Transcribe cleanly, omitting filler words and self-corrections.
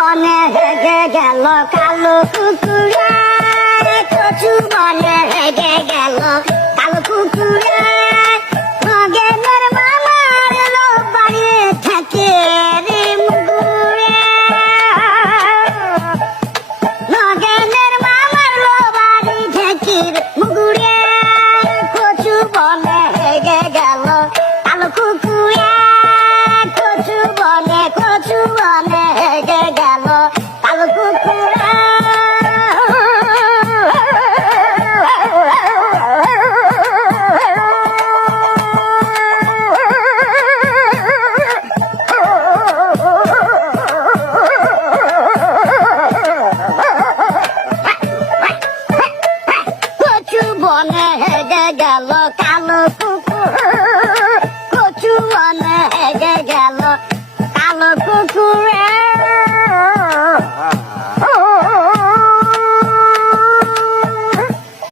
বনে হেগে গেল কালো কুকুরে, কচু বনে হেগে গেল কালো কুকুরে। নগেনের মামার লো বাড়ি থাকে রে মুগুরে, নগেনের মামার লো বাড়ি থাকে রে মুগুরে। কচু বনে হেগে গেল কালো কুকুরে, কচু বনে হেগে গেল কালো কুকুরে। কচু বনে হেগে গেল কালো কুকুর, কচু বনে হেগে গেল কালো কুকুর।